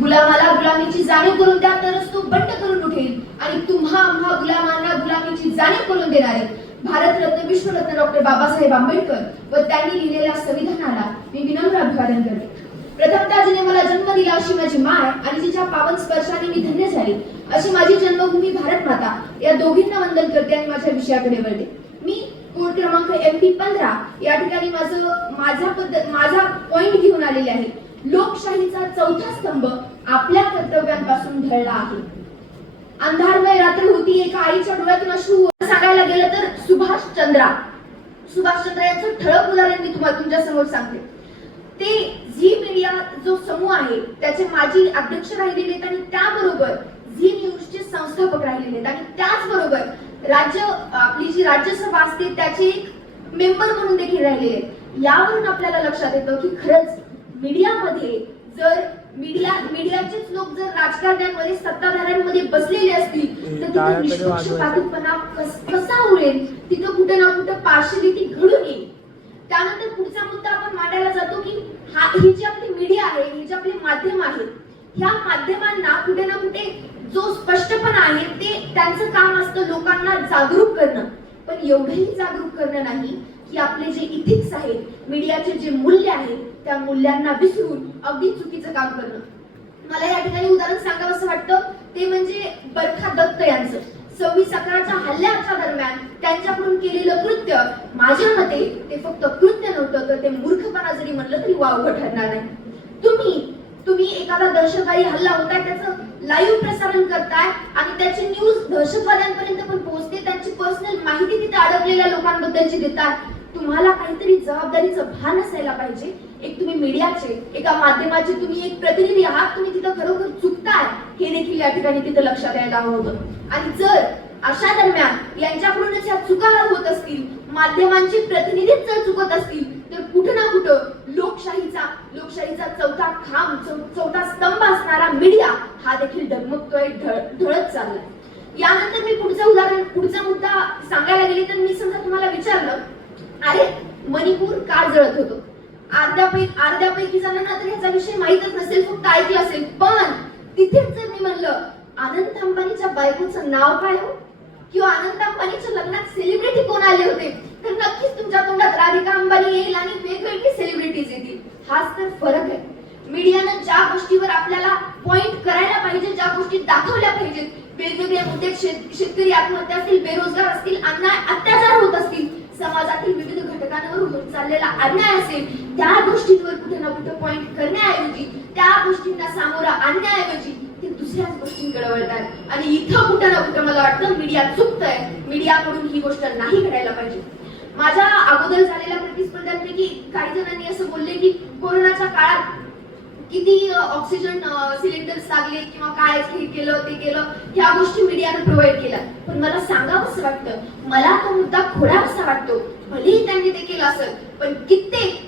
गुलामाला गुलामीची जाणीव करून द्या तरच तो बंड करून उठेल आणि तुम्हा आम्हा गुलामांना गुलामीची जाणीव करून देणारे भारतरत्न विश्वरत्न डॉक्टर बाबासाहेब आंबेडकर व त्यांनी लिहिलेल्या संविधानाला मी विनम्र अभिवादन करते. प्रथमतः जिने मला जन्म दिला अशी माझी माय आणि जिच्या पावन स्पर्शाने मी धन्य झाले अशी माझी जन्मभूमी भारत माता, या दोघींना वंदन करते आणि माझ्या विषयाकडे वळते. मी कोड क्रमांक MP 15 या ठिकाणी माझा पॉइंट घेऊन आलेले आहे. लोकशाहीचा चौथा स्तंभ आपल्या कर्तव्यांपासून ढळला आहे. अंधारमय रात्र होती, एका आईच्या डोळ्यातून अश्रू सांगायला गेलं तर सुभाष चंद्र यांचं ठळक उदाहरण मी तुमच्या समोर सांगते. ते झी मीडिया जो समूह आहे त्याचे माजी अध्यक्ष राहिलेले आहेत आणि त्याबरोबर झी न्यूजचे संस्थापक राहिलेले आहेत आणि त्याचबरोबर आपली जी राज्यसभा असते त्याचे एक मेंबर म्हणून देखील राहिलेले आहेत. यावरून आपल्याला लक्षात येतं की खरंच मीडियामध्ये जर मीडियाचेच लोक जर राजकारण्यांमध्ये सत्ताधाऱ्यांमध्ये बसलेले असतील तर तिथे निष्पक्षपातीपणा कसा उरेल, तिथं कुठे ना कुठे पार्शियलिटी घडून येईल. त्यानंतर पुढचा मुद्दा आपण मांडायला जातो की ही जी आपली मीडिया आहे, ही जी आपली माध्यम आहे, ह्या माध्यमांना कुठे ना कुठे जो स्पष्टपणा आहे ते त्यांचं काम असतं लोकांना जागरूक करणं, पण एवढंही जागरूक करणं नाही की आपले जे इथिक्स आहेत, मीडियाचे जे मूल्य आहेत त्या मूल्यांना विसरून अगदी चुकीचं काम करणं. मला या ठिकाणी उदाहरण सांगावंसं वाटतं ते म्हणजे बरखा दत्त यांचं 26/11च्या हल्ल्याच्या दरम्यान त्यांच्याकडून केलेलं कृत्य. माझ्या मते ते फक्त कृत्य नव्हतं तर ते मूर्खपणा जरी म्हणलं तरी वावगं ठरणार नाही. तुम्ही एखादा दहशतवादी हल्ला होताय त्याचं लाईव्ह प्रसारण करताय आणि त्याची न्यूज दहशतवाद्यांपर्यंत पण पोहोचते, त्यांची पर्सनल माहिती तिथे अडकलेल्या लोकांबद्दलची देताय. तुम्हाला काहीतरी जबाबदारीचं भान असायला पाहिजे. एक तुम्ही मीडियाचे, एका माध्यमाचे तुम्ही एक प्रतिनिधी आहात, तुम्ही तिथं खरोखर चुकताय हे देखील या ठिकाणी तिथं लक्षात यायला हवं होतं. आणि जर अशा दरम्यान यांच्याकडूनच या चुका होत असतील, माध्यमांचे प्रतिनिधीच जर चुकत असतील तर कुठं ना कुठं लोकशाहीचा चौथा चौथा स्तंभ असणारा मीडिया हा देखील डगमगतोय, ढळत चाललाय. यानंतर मी पुढचा मुद्दा सांगायला गेले तर मी समजा तुम्हाला विचारलं, अरे मणिपूर का जळत होतं, अर्ध्यापैकी जणांना तर ह्याचा विषय माहीतच नसेल, फक्त ऐकलं असेल. पण तिथेच जर मी म्हणलं अनंत अंबानीच्या बायकोचं नाव काय हो, किंवा अनंत अंबानीच्या लग्नात सेलिब्रिटी कोण आले होते, तर नक्कीच तुमच्या तोंडात राधिका अंबानी येईल आणि वेगवेगळी सेलिब्रिटीज येतील. हाच तर फरक आहे. मीडियानं ज्या गोष्टीवर आपल्याला पॉइंट करायला पाहिजे, ज्या गोष्टी दाखवल्या पाहिजेत, वेगवेगळे मुद्दे, शेतकरी आत्महत्या असतील, बेरोजगार असतील, अत्याचार होत असतील, समाजातील विविध घटकांवर होत चाललेला अन्याय असेल, त्या गोष्टींवर कुठे ना कुठे पॉइंट करण्याऐवजी, त्या गोष्टींना सामोरं आणण्याऐवजी ते दुसऱ्याच गोष्टींकडे वळतात. आणि इथं कुठे ना कुठे मला वाटतं मीडिया चुकतंय. मीडियाकडून ही गोष्ट नाही घडायला पाहिजे. माझ्या अगोदर झालेल्या प्रतिस्पर्ध्यांपैकी काही जणांनी असं बोलले की कोरोनाच्या काळात किती ऑक्सिजन सिलेंडर्स लागले किंवा काय केलं ते केलं, ह्या गोष्टी मीडियाने प्रोव्हाइड केल्या. पण मला सांगावंसं वाटतं, मला तो मुद्दा खोडावासा वाटतो. भलेही त्यांनी ते केलं असेल, पण कित्येक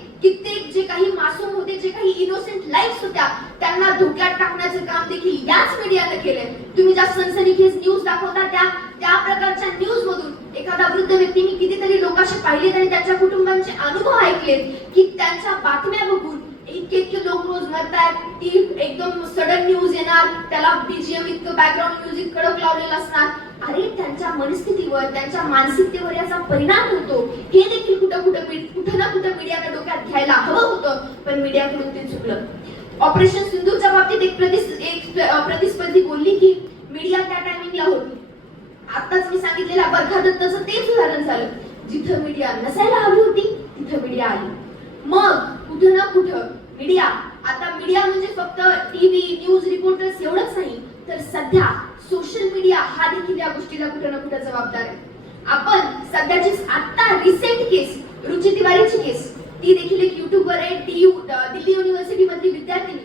जे काही मासूम होते, जे काही इनोसेंट लाईफ्स होत्या, त्यांना धोक्यात टाकण्याचं काम देखील याच मीडियाने केलंय. तुम्ही ज्या सनसनीखेज न्यूज दाखवता त्या प्रकारच्या न्यूज मधून एखादा वृद्ध व्यक्ती, मी कितीतरी लोकांशी पाहिलेत आणि त्यांच्या कुटुंबांचे अनुभव ऐकलेत की त्यांच्या बातम्या बघून इतके लोक रोज मरतात, ती एकदम सडन न्यूज येणार, त्याला BGM इतकं बॅकग्राऊंड म्युझिक कडक लावलेलं असणार. अरे त्यांच्या मनस्थितीवर, त्यांच्या मानसिकतेवर याचा परिणाम होतो. हे देखील कुठं ना कुठं मीडियाने डोक्यात घ्यायला हवं होतं, पण मीडियाकडून ते चुकलं. ऑपरेशन सिंधूच्या बाबतीत एक प्रतिस्पर्धी बोलली की मीडिया त्या टायमिंगला होती. आताच मी सांगितलेल्या बरखा दत्तचं तेच उदाहरण झालं. जिथं मीडिया नसायला हवी होती तिथं मीडिया आली. मग कुठं ना कुठं मीडिया, आता मीडिया म्हणजे फक्त टीव्ही, न्यूज रिपोर्टर्स एवढंच नाही, तर सध्या सोशल मीडिया हा देखील या गोष्टीला कुठं ना कुठं जबाबदार आहे. आपण सध्याची आता रिसेंट केस, रुची तिवारीची केस, ती देखील एक युट्यूबर आहे, दिल्ली युनिव्हर्सिटी मधली विद्यार्थिनी.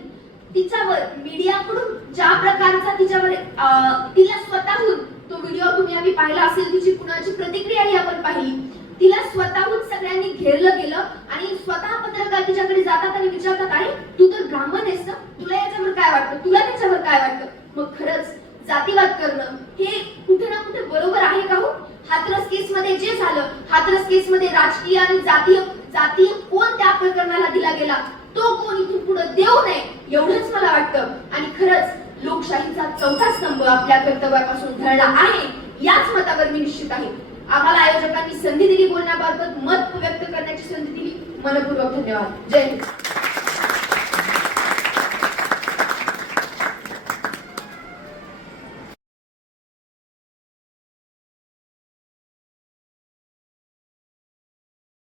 तिच्यावर मीडियाकडून ज्या प्रकारचा तिला स्वतःहून तो व्हिडिओ तुम्ही आम्ही पाहिला असेल, तिची कुणाची प्रतिक्रियाही आपण पाहिली. तिला स्वतःहून सगळ्यांनी घेरलं गेलं आणि स्वतः पत्रकार तिच्याकडे जातात आणि विचारतात, अरे तू तर ब्राह्मण आहेस ना, तुला याच्यावर काय वाटतं, तुला त्याच्यावर काय वाटतं. मग खरंच जातीवाद करणं हे कुठे ना कुठे बरोबर आहे का हो? हाथरस केस मध्ये जे झालं, हाथरस केस मध्ये राजकीय आणि जातीय कोण त्या प्रकरणाला दिला गेला, तो कोण इथून पुढे देऊ नये एवढंच मला वाटतं. आणि खरंच लोकशाहीचा चौथा स्तंभ आपल्या कर्तव्यापासून ढळला आहे याच मतावर मी निश्चित आहे. आम्हाला आयोजकांनी संधी दिली, बोलण्याबाबत मत व्यक्त करण्याची संधी दिली. मनपूर्वक धन्यवाद. जय हिंद.